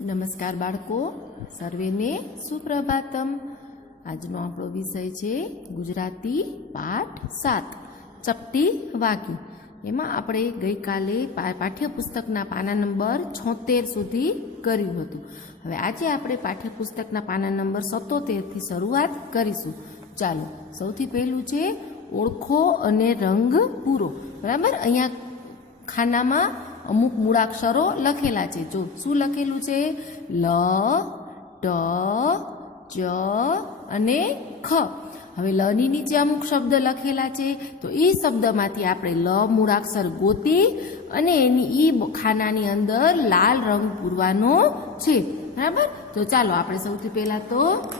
નમસ્કાર બાળકો, સર્વેને સુપ્રભાતમ. આજનો આપણો વિષય છે ગુજરાતી પાઠ સાત, ચપટી વાકી એમાં આપણે ગઈકાલે પાઠ્યપુસ્તકના પાના નંબર છોતેર સુધી કર્યું હતું. હવે આજે આપણે પાઠ્યપુસ્તકના પાના નંબર સત્તોતેરથી શરૂઆત કરીશું. ચાલો, સૌથી પહેલું છે, ઓળખો અને રંગ પૂરો. બરાબર? અહીંયા ખાનામાં અમુક મૂળાક્ષરો લખેલા છે. જો શું લખેલું છે? લ, ટ, ચ અને ખ. હવે લની નીચે અમુક શબ્દ લખેલા છે. તો એ શબ્દમાંથી આપણે લ મૂળાક્ષર ગોતી અને એની ઈ ખાનાની અંદર લાલ રંગ પૂરવાનો છે. બરાબર? તો ચાલો આપણે સૌથી પહેલા તો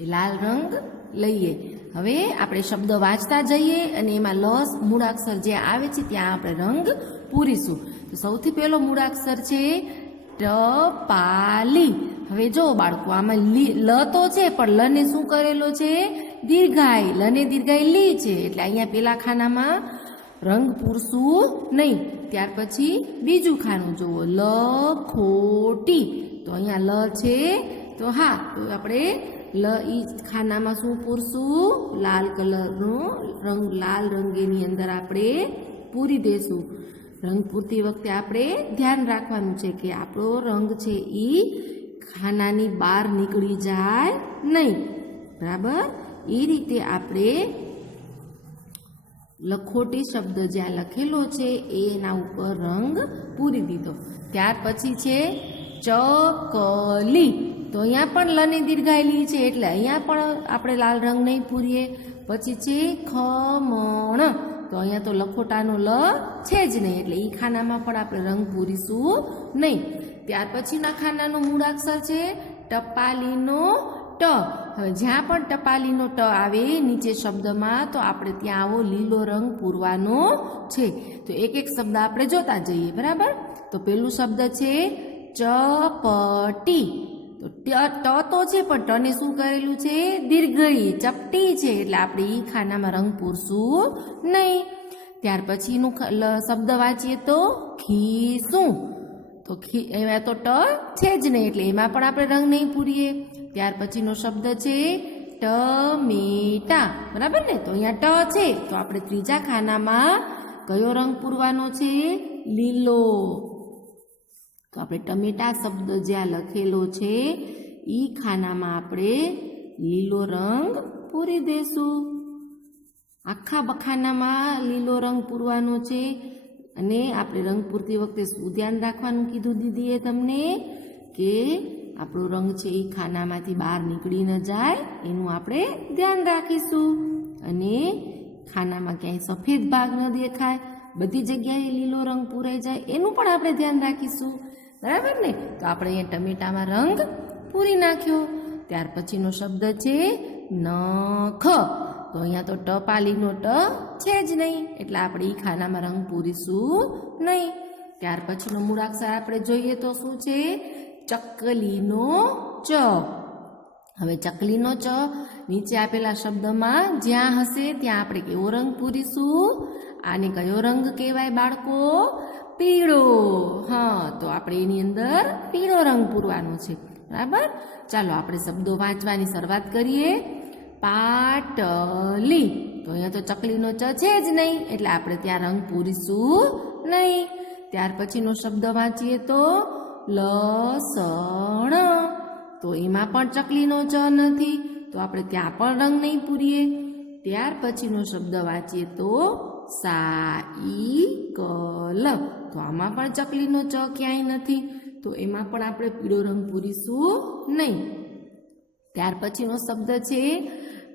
લાલ રંગ લઈએ. હવે આપણે શબ્દ વાંચતા જઈએ અને એમાં લ મૂળાક્ષર જે આવે છે, ત્યાં આપણે રંગ પૂરીશું. તો સૌથી પહેલો મૂળાક્ષર છે ટપાલી. હવે જો બાળકો, આમાં લી તો છે, પણ લને શું કરેલો છે? દીર્ઘાય લને દીર્ઘાય લી છે. એટલે અહીંયા પેલા ખાનામાં રંગ પૂરશું નહીં. ત્યાર પછી બીજું ખાનું જુઓ. લ, ખોટી. તો અહીંયા લ છે. તો હા, તો આપણે લ ઈ ખાનામાં શું પૂરશું? લાલ કલરનો રંગ, લાલ રંગેની અંદર આપણે પૂરી દેશું. રંગ પૂરતી વખતે આપણે ધ્યાન રાખવાનું છે કે આપણો રંગ છે એ ખાનાની બહાર નીકળી જાય નહીં. બરાબર? એ રીતે આપણે લખોટી શબ્દ જ્યાં લખેલો છે, એના ઉપર રંગ પૂરી દીધો. ત્યાર પછી છે ચકલી. તો અહીંયા પણ લની દીર્ઘાયેલી છે, એટલે અહીંયા પણ આપણે લાલ રંગ નહીં પૂરીએ. પછી છે ખમણ. તો અહીંયા તો લખોટાનો લ છે જ નહીં. એટલે એ ખાનામાં પણ આપણે રંગ પૂરીશું નહીં. ત્યાર પછીના ખાનાનો મૂળાક્ષર છે ટપાલીનો ટ. હવે જ્યાં પણ ટપાલીનો ટ આવે નીચે શબ્દમાં તો આપણે ત્યાં આવો લીલો રંગ પૂરવાનો છે. તો એક એક શબ્દ આપણે જોતા જઈએ. બરાબર? તો પેલું શબ્દ છે ચપટી. તો ટ તો છે, પણ ટને શું કરેલું છે? દીર્ઘઈ, ચપટી છે. એટલે આપણે ઈ ખાનામાં રંગ પૂરશું નહીં. ત્યાર પછીનું શબ્દ વાંચીએ તો ખીસું. તો ખી, એમાં તો ટ છે જ નહીં, એટલે એમાં પણ આપણે રંગ નહીં પૂરીએ. ત્યાર પછીનો શબ્દ છે ટમેટા. બરાબર ને? તો અહીંયા ટ છે. તો આપણે ત્રીજા ખાનામાં કયો રંગ પૂરવાનો છે? લીલો. તો આપણે ટમેટા શબ્દ જ્યાં લખેલો છે એ ખાનામાં આપણે લીલો રંગ પૂરી દેશું. આખા બખાનામાં લીલો રંગ પૂરવાનો છે અને આપણે રંગ પૂરતી વખતે શું ધ્યાન રાખવાનું કીધું દીદીએ તમને? કે આપણો રંગ છે એ ખાનામાંથી બહાર નીકળી ન જાય, એનું આપણે ધ્યાન રાખીશું. અને ખાનામાં ક્યાંય સફેદ ભાગ ન દેખાય, બધી જગ્યાએ લીલો રંગ પૂરાઈ જાય, એનું પણ આપણે ધ્યાન રાખીશું. બરાબર ને? તો આપણે અહીંયા ટમેટામાં રંગ પૂરી નાખ્યો. ત્યાર પછીનો શબ્દ છે નખ. તો અહીંયા તો ટપાલીનો ટ છે જ નહીં. એટલે આપણે એ ખાનામાં રંગ પૂરીશું નહીં. ત્યાર પછીનો મૂળાક્ષર આપણે જોઈએ તો શું છે? ચકલીનો ચ. હવે ચકલીનો ચ નીચે આપેલા શબ્દમાં જ્યાં હશે ત્યાં આપણે કેવો રંગ પૂરીશું? આને કયો રંગ કહેવાય બાળકો? પીળો. હા, તો આપણે એની અંદર પીળો રંગ પૂરવાનો છે. બરાબર? ચાલો, આપણે શબ્દો વાંચવાની શરૂઆત કરીએ. પાટલી. તો અહીંયા તો ચકલીનો ચ છે જ નહીં, એટલે આપણે ત્યાં રંગ પૂરીશું નહીં. ત્યાર પછીનો શબ્દ વાંચીએ તો, લસણ. તો એમાં પણ ચકલીનો ચ નથી, તો આપણે ત્યાં પણ રંગ નહીં પૂરીએ. ત્યાર પછીનો શબ્દ વાંચીએ તો સાઈકલ તો આમાં પણ ચકલીનો ચ ક્યાંય નથી. તો એમાં પણ આપણે પીળો રંગ પૂરીશું નહીં. ત્યાર પછીનો શબ્દ છે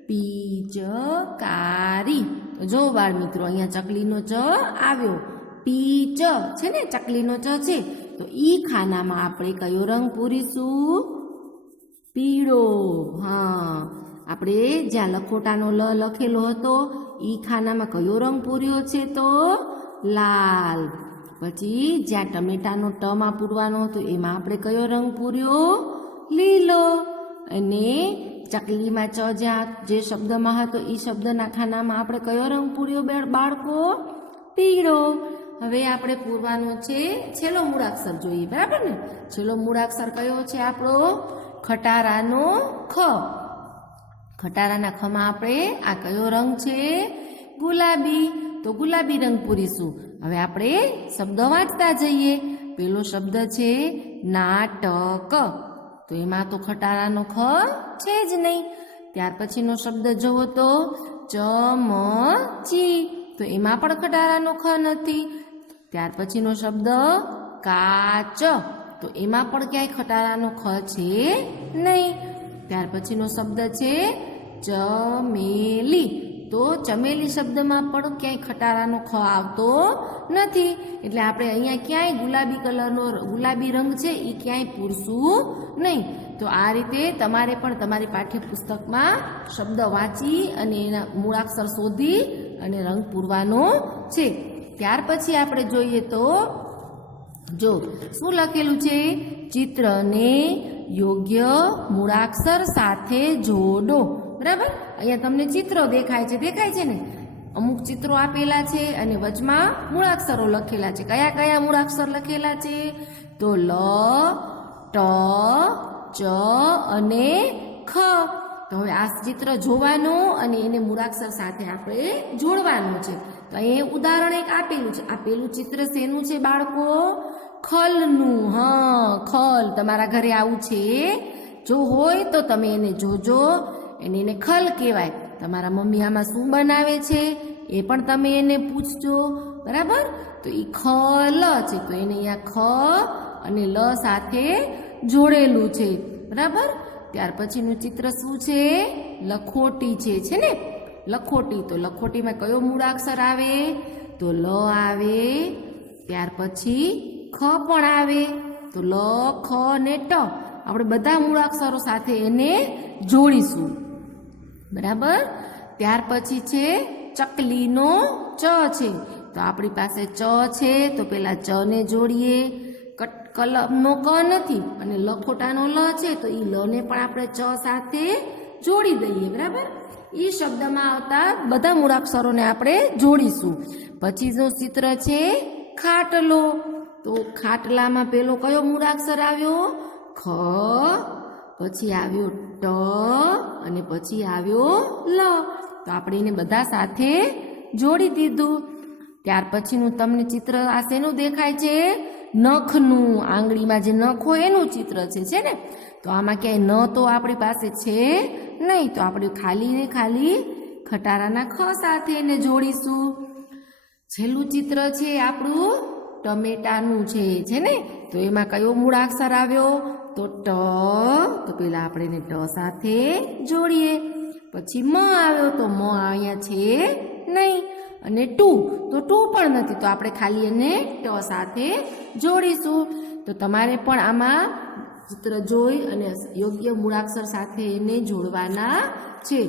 પીચકારી. તો જો બાળ મિત્રો, અહીંયા ચકલીનો ચ આવ્યો. પીચ છે ને, ચકલીનો ચ છે. તો ઈ ખાનામાં આપણે કયો રંગ પૂરીશું? પીળો. હા, આપણે જ્યાં લખોટાનો લ લખેલો હતો, ઈ ખાનામાં કયો રંગ પૂર્યો છે તો? લાલ. પછી જ્યાં ટમેટાનો ટમાં પૂરવાનો હતો, એમાં આપણે કયો રંગ પૂર્યો? લીલો. અને ચકલીમાં ચ જ્યાં જે શબ્દમાં હતો એ શબ્દના ખાનામાં આપણે કયો રંગ પૂર્યો બે- બાળકો? પીળો. હવે આપણે પૂરવાનો છે છેલ્લો મૂળાક્ષર જોઈએ, બરાબર ને? છેલ્લો મૂળાક્ષર કયો છે આપણો? ખટારાનો ખ. ખટારાના ખમાં આપણે આ કયો રંગ છે? ગુલાબી. તો ગુલાબી રંગ પૂરીશું. હવે આપણે શબ્દ વાંચતા જઈએ. પેલો શબ્દ છે નાટક. તો એમાં તો ખટારાનો ખ છે જ નહીં. ત્યાર પછીનો શબ્દ જુઓ તો ચમચી. તો એમાં પણ ખટારાનો ખ નથી. ત્યાર પછીનો શબ્દ કાચ. તો એમાં પણ ક્યાંય ખટારાનો ખ છે નહીં. ત્યાર પછીનો શબ્દ છે ચમેલી. તો ચમેલી શબ્દમાં પણ ક્યાંય ખટારાનો ખ આવતો નથી. એટલે આપણે અહીંયા ક્યાંય ગુલાબી કલરનો ગુલાબી રંગ છે એ ક્યાંય પૂરશું નહીં. તો આ રીતે તમારે પણ તમારી પાઠ્યપુસ્તકમાં શબ્દ વાંચી અને એના મૂળાક્ષર શોધી અને રંગ પૂરવાનો છે. ત્યાર પછી આપણે જોઈએ તો, જો શું લખેલું છે? ચિત્રને યોગ્ય મૂળાક્ષર સાથે જોડો. બરાબર? અહીંયા તમને ચિત્રો દેખાય છે દેખાય છે ને? અમુક ચિત્રો આપેલા છે અને વચમાં મૂળાક્ષરો લખેલા છે. કયા કયા મૂળાક્ષર લખેલા છે? તો લ, ટ, ચ અને ખ. તો હવે આ ચિત્ર જોવાનું અને એને મૂળાક્ષર સાથે આપણે જોડવાનું છે. તો એ ઉદાહરણ એક આપેલું છે. આપેલું ચિત્ર શેનું છે બાળકો? ખલનું. હા, ખલ. તમારા ઘરે આવું છે. જો હોય તો તમે એને જોજો. એને એને ખલ કહેવાય. તમારા મમ્મી આમાં શું બનાવે છે એ પણ તમે એને પૂછજો. બરાબર? તો એ ખ, લ છે. તો એને અહીંયા ખ અને લ સાથે જોડેલું છે. બરાબર? ત્યાર પછીનું ચિત્ર શું છે? લખોટી છે. છે ને? લખોટી. તો લખોટીમાં કયો મૂળાક્ષર આવે? તો લ આવે. ત્યાર પછી ખ પણ આવે. તો લ, ખ ને ટ. આપણે બધા મૂળાક્ષરો સાથે એને જોડીશું. બરાબર? ત્યાર પછી છે ચકલીનો ચ છે. તો આપણી પાસે ચ છે, તો પેલા ચ ને જોડીએ. કટ, કલમનો ક નથી, અને લખોટાનો લ છે, તો એ લને પણ આપણે ચ સાથે જોડી દઈએ, બરાબર? એ શબ્દમાં આવતા બધા મૂળાક્ષરોને આપણે જોડીશું. પછી જો ચિત્ર છે ખાટલો, તો ખાટલામાં પેલો કયો મૂળાક્ષર આવ્યો? ખ પછી આવ્યો ટ અને પછી આવ્યો લ. તો આપણે એને બધા સાથે જોડી દીધું. ત્યાર પછીનું તમને ચિત્ર આ શેનું દેખાય છે? નખનું. આંગળીમાં જે નખ હોય એનું ચિત્ર છે છે ને? તો આમાં ક્યાંય ન તો આપણી પાસે છે નહીં. તો આપણે ખાલી ને ખાલી ખટારાના ખ સાથે એને જોડીશું. છેલ્લું ચિત્ર છે આપણું ટમેટાનું છે છે ને? તો એમાં કયો મૂળાક્ષર આવ્યો? તો ટ, તો પેલા આપણે એને ટ સાથે જોડીએ. પછી મ આવ્યો તો મ અહીંયા છે નહીં. અને ટુ, તો ટુ પણ નથી, તો આપણે ખાલી એને ટ સાથે જોડીશું. તો તમારે પણ આમાં ચિત્ર જોઈ અને યોગ્ય મૂળાક્ષર સાથે એને જોડવાના છે.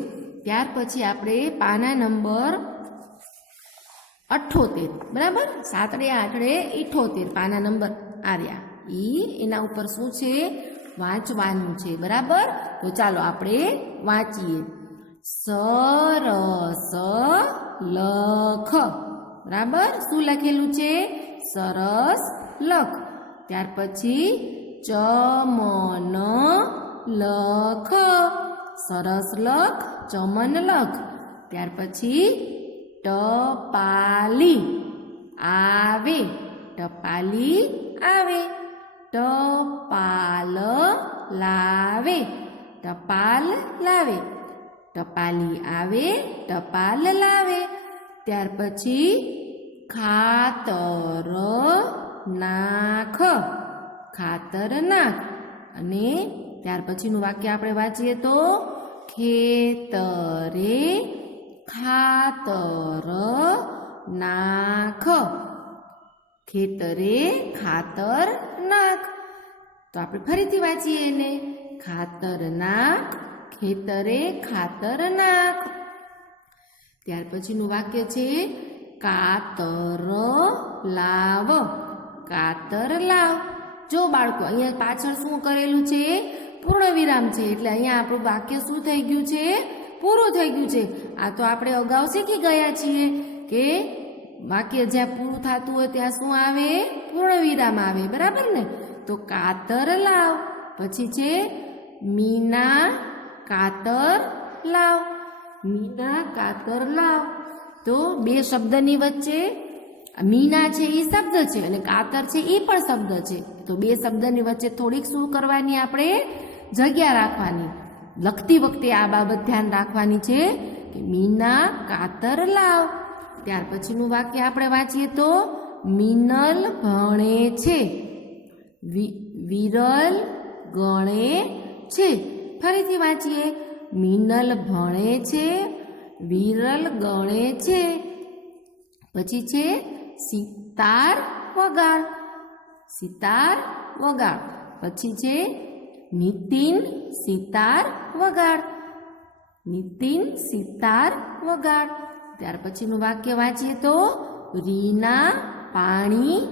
ત્યાર પછી આપણે પાના નંબર અઠ્ઠોતેર બરાબર? સાતડે આઠડે ઇઠોતેર, પાના નંબર આર્યા ઈ એના ઉપર શું છે? વાંચવાનું છે. બરાબર? તો ચાલો આપણે વાંચીએ. સરસ લખ. બરાબર? શું લખેલું છે? સરસ લખ. ત્યાર પછી ચમન લખ. સરસ લખ, ચમન લખ. ત્યાર પછી ટપાલી. આવે. ટપાલી આવે. ટપાલ લાવે ટપાલ લાવે. ટપાલી આવે, ટપાલ લાવે. ત્યાર પછી ખાતર નાખ ખાતર નાખ. અને ત્યાર પછીનું વાક્ય આપણે વાંચીએ તો, ખેતરે ખાતર નાખ. ખેતરે ખાતર તો આપણે ફરીથી વાંચીએ એને. ખાતર નાખ ખેતરે ખાતર નાખ ત્યાર પછીનું વાક્ય છે, કાતર લાવ કાતર લાવ. જો બાળકો, અહીંયા પાછળ શું કરેલું છે? પૂર્ણ વિરામ છે, એટલે અહીંયા આપણું વાક્ય શું થઈ ગયું છે? પૂરું થઈ ગયું છે. આ તો આપણે અગાઉ શીખી ગયા છીએ કે વાક્ય જ્યાં પૂરું થતું હોય ત્યાં શું આવે? પૂર્ણ વિરામ આવે, બરાબર ને? તો કાતર લાવ. પછી છે મીના કાતર લાવ. મીના કાતર લાવ. તો બે શબ્દની વચ્ચે મીના છે એ શબ્દ છે અને કાતર છે એ પણ શબ્દ છે. તો બે શબ્દની વચ્ચે થોડીક શું કરવાની આપણે? જગ્યા રાખવાની. લખતી વખતે આ બાબત ધ્યાન રાખવાની છે કે મીના કાતર લાવ. ત્યાર પછીનું વાક્ય આપણે વાંચીએ તો, મિનલ ભણે છે. વિરલ ગણે છે. ફરીથી વાંચીએ. મિનલ ભણે છે. વિરલ ગણે છે. પછી છે સિતાર વગાડ. સિતાર વગાડ. પછી છે નીતિન સિતાર વગાડ. નીતિન સિતાર વગાડ. ત્યાર પછીનું વાક્ય વાંચીએ તો રીના પાણી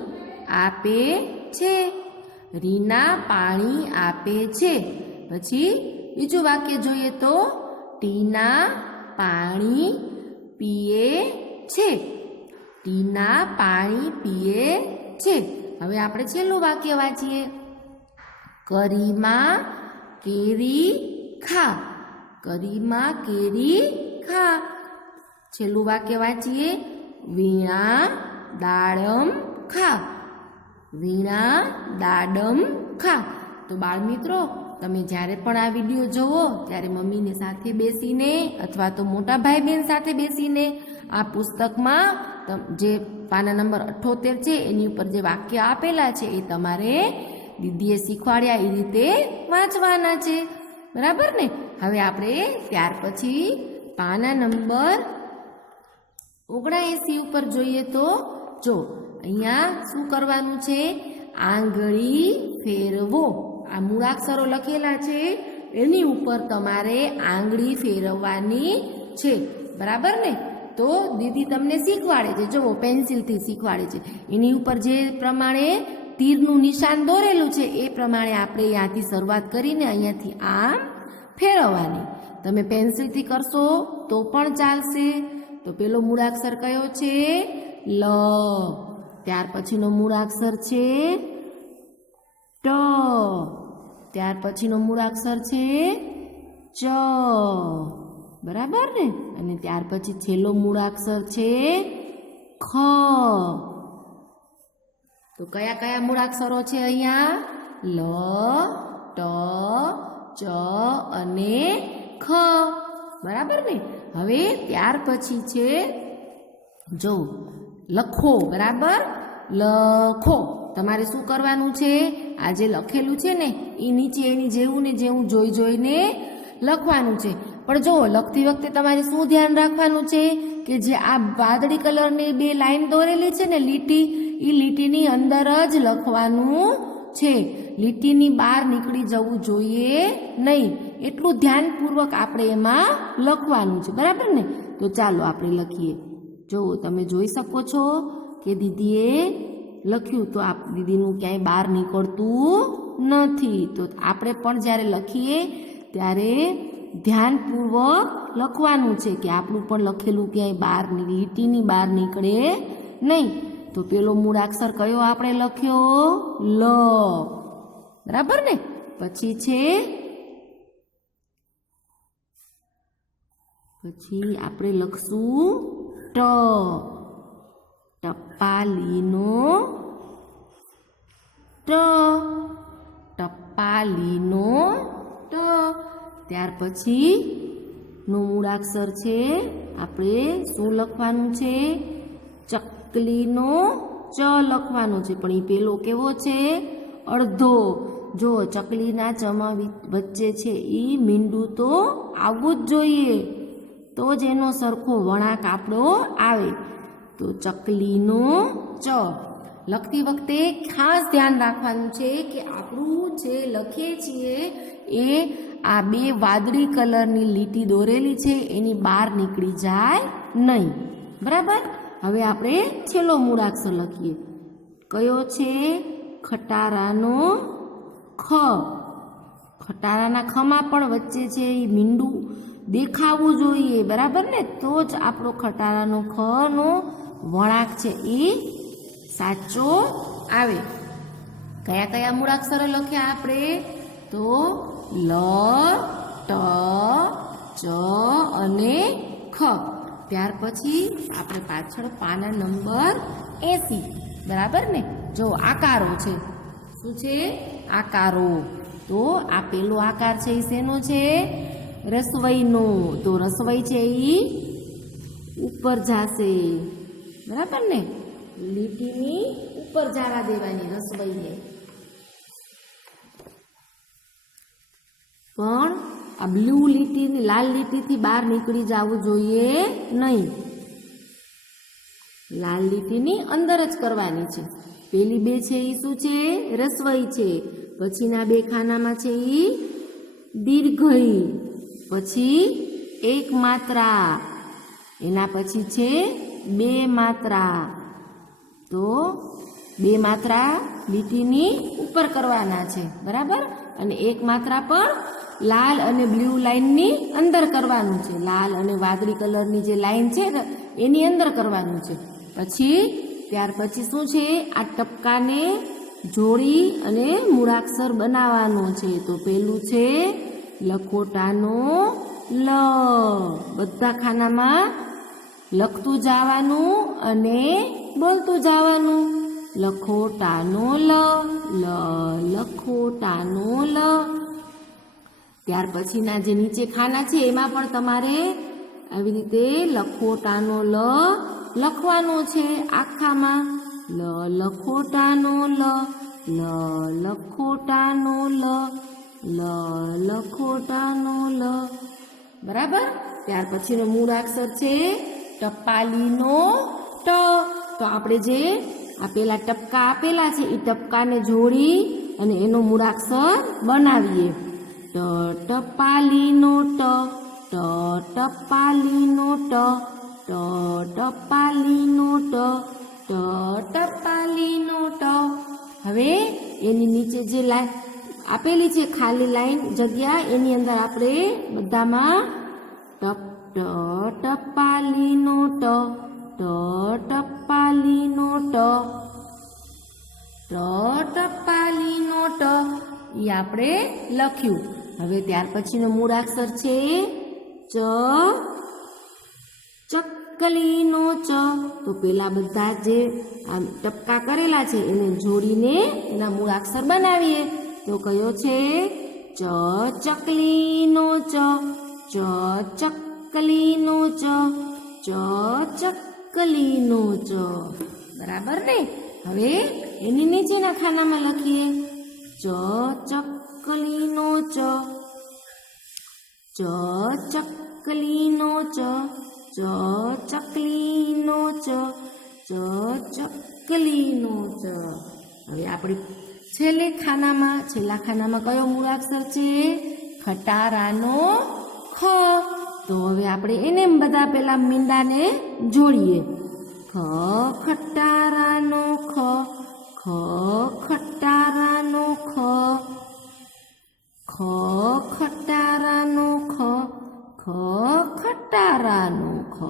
આપે છે. રીના પાણી આપે છે. પછી બીજું વાક્ય જોઈએ તો, ટીના પાણી પીએ છે. ટીના પાણી પીએ છે. હવે આપણે છેલ્લું વાક્ય વાંચીએ. કરીમાં કેરી ખા. કરીમાં કેરી ખા. છેલ્લું વાક્ય વાંચીએ. વીણા દાડમ ખા. વીણા દાડમ ખા. તો બાળ મિત્રો, તમે જ્યારે પણ આ વીડિયો જુઓ ત્યારે મમ્મીને સાથે બેસીને અથવા તો મોટા ભાઈ બહેન સાથે બેસીને આ પુસ્તકમાં જે પાના નંબર અઠ્ઠોતેર છે, એની ઉપર જે વાક્ય આપેલા છે, એ તમારે દીદીએ શીખવાડ્યા એ રીતે વાંચવાના છે. બરાબર ને? હવે આપણે ત્યાર પછી પાના નંબર ઓગણએંસી ઉપર જોઈએ તો જો અહીંયા શું કરવાનું છે? આંગળી ફેરવો. આ મૂળાક્ષરો લખેલા છે. એની ઉપર તમારે આંગળી ફેરવવાની છે. બરાબર ને? તો દીદી તમને શીખવાડે છે. જુઓ, પેન્સિલથી શીખવાડે છે. એની ઉપર જે પ્રમાણે તીરનું નિશાન દોરેલું છે, એ પ્રમાણે આપણે ત્યાંથી શરૂઆત કરીને અહીંયાથી આમ ફેરવવાની. તમે પેન્સિલથી કરશો તો પણ ચાલશે. તો પેલો મૂળાક્ષર કયો છે? લ. ત્યાર પછીનો મૂળાક્ષર છે ટ. ત્યાર પછીનો મૂળાક્ષર છે ચ. બરાબર ને? અને ત્યાર પછી છેલ્લો મૂળાક્ષર છે ખ. તો કયા કયા મૂળાક્ષરો છે અહીંયા? લ, ટ, ચ અને ખ. બરાબર ને? હવે ત્યાર પછી છે જો લખો, બરાબર? લખો. તમારે શું કરવાનું છે? આ જે લખેલું છે ને એ નીચે એની જેવું ને જેવું જોઈ જોઈને લખવાનું છે. પણ જો, લખતી વખતે તમારે શું ધ્યાન રાખવાનું છે? કે જે આ વાદળી કલરની બે લાઈન દોરેલી છે ને, લીટી એ લીટીની અંદર જ લખવાનું છે. લીટીની બહાર નીકળી જવું જોઈએ નહીં. એટલું ધ્યાનપૂર્વક આપણે એમાં લખવાનું છે. બરાબર ને? તો ચાલો આપણે લખીએ. જો, તમે જોઈ શકો છો. કે દીદીએ લખ્યું તો આપ દીદીનું ક્યાંય બહાર નીકળતું નથી. તો આપણે પણ જ્યારે લખીએ ત્યારે ધ્યાનપૂર્વક લખવાનું છે કે આપણું પણ લખેલું ક્યાંય બહાર લીટીની બહાર નીકળે નહીં. તો પેલો મૂળાક્ષર કયો આપણે લખ્યો? લ. બરાબર ને? પછી છે, પછી આપણે લખશું ટ. ટપાલીનો ટ. ટપાલીનો ટ. ત્યાર પછી નો મૂળાક્ષર છે, આપણે શું લખવાનું છે? ચકલીનો ચ લખવાનો છે, પણ એ પેલો કેવો છે? અડધો. જો ચકલીના ચમા વચ્ચે છે એ મીંડું તો આવવું જ જોઈએ. તો જ એનો સરખો વળાંક આપણો આવે. તો ચકલીનો ચ લખતી વખતે ખાસ ધ્યાન રાખવાનું છે કે આપણું જે લખીએ છીએ એ આ બે વાદળી કલરની લીટી દોરેલી છે, એની બહાર નીકળી જાય નહીં. બરાબર? હવે આપણે છેલ્લો મૂળાક્ષર લખીએ. કયો છે? ખટારાનો ખ. ખટારાના ખમાં પણ વચ્ચે છે એ મીંડું. દેખાવું જોઈએ, બરાબર ને? તો જ આપણો ખટારાનો ખનો વળાંક છે એ સાચો આવે. કયા કયા મૂળાક્ષરો લખ્યા આપણે? તો લ, ટ, ચ અને ખ. ત્યાર પછી આપણે પાછળ પાના નંબર એસી. બરાબર ને? જો આકારો છે. શું છે? આકારો. તો આ પેલો આકાર છે એ શેનો છે? રસવઈનો. તો રસવઈ છે એ ઉપર જાશે. બરાબર ને? લીટીની ઉપર જવા દેવાની રસવઈને પણ આ બ્લુ લીટીની લાલ લીટીથી બહાર નીકળી જવું જોઈએ નહીં. લાલ લીટીની અંદર જ કરવાની છે. પેલી બે છે એ શું છે? રસવઈ છે. પછીના બે ખાનામાં છે એ દીર્ઘઈ. પછી એક માત્રા. એના પછી છે બે માત્રા. તો બે માત્રા લીટીની ઉપર કરવાના છે. બરાબર? અને એક માત્રા પણ લાલ અને બ્લુ લાઇનની અંદર કરવાનું છે. લાલ અને વાદળી કલરની જે લાઈન છે એની અંદર કરવાનું છે. પછી, ત્યાર પછી શું છે? આ ટપકાને જોડી અને મૂળાક્ષર બનાવવાનો છે. તો પેલું છે લખોટાનો લ. બધા ખાનામાં લખતું જવાનું અને બોલતું જવાનું. લખોટાનો લ લ, લખોટાનો લ. ત્યાર પછીના જે નીચે ખાના છે, એમાં પણ તમારે આવી રીતે લખોટાનો લ લખવાનો છે આખામાં. લ લખોટાનો લ લ લખોટાનો લ લ લખોટાનો લ. બરાબર? ત્યાર પછીનો મૂળાક્ષર છે ટપાલીનો ટ. તો આપણે જે આ પેલા ટપકા આપેલા છે એ ટપકાને જોડી અને એનો મૂળાક્ષર બનાવીએ. ટ, ટપાલીનો ટ ટ, ટપાલીનો ટ ટ, ટપાલીનો ટ ટ, ટપાલીનો ટ. હવે એની નીચે જે લાઈન આપેલી છે ખાલી લાઈન જગ્યા, એની અંદર આપણે બધામાં ટપ ટ ટપાલીનો ટ ટ ટપાલીનો ટ. ટ ટપાલીનો ટ. એ આપણે લખ્યું. હવે ત્યાર પછીનો મૂળાક્ષર છે ચ ચકલીનો ચ. તો પેલા બધા જે આમ ટપકા કરેલા છે, એને જોડીને એના મૂળાક્ષર બનાવીએ. તો કયો છે? ચ ચકલીનો ચ. ચ ચકલીનો ચ. ચ, ચકલીનો ચ. બરાબર ને? હવે એની નીચેના ખાનામાં લખીએ. ચ, ચકલીનો ચ. ચ, ચકલીનો ચ. ચ, ચકલીનો ચ. ચ, ચકલીનો ચ. હવે આપણે છેલ્લે ખાનામાં, છેલ્લા ખાનામાં કયો મૂળાક્ષર છે? ખટારાનો ખ. તો હવે આપણે એને બધા પેલા મીંડાને જોડીએ. ખ, ખટારાનો ખ ખ, ખટારાનો ખ ખ, ખટારાનો ખ ખ, ખટારાનો ખ.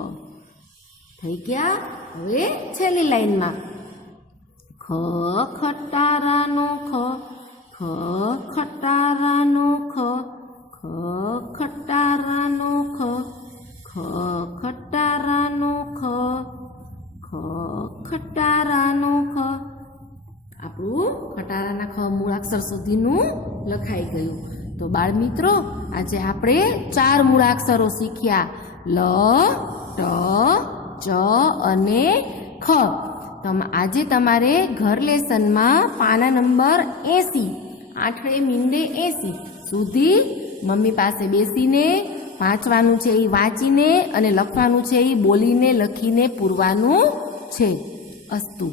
થઈ ગયા? હવે છેલ્લી લાઈનમાં. ખ, ખટારાનો ખ ખ, ખટારાનો ખ ખ ખટારાનો ખ ખ ખટારાનો ખ ખ ખટારાનો ખ. આપણું ખટારાના ખ મૂળાક્ષર સુધીનું લખાઈ ગયું. તો બાળ મિત્રો, આજે આપણે ચાર મૂળાક્ષરો શીખ્યા. લ, ટ, ચ અને ખ. તમ, આજે તમારે ઘર લેસનમાં પાના નંબર એસી આઠડે મીંડે એસી સુધી મમ્મી પાસે બેસીને વાંચવાનું છે એ વાંચીને અને લખવાનું છે એ બોલીને, લખીને પૂરવાનું છે અસ્તુ.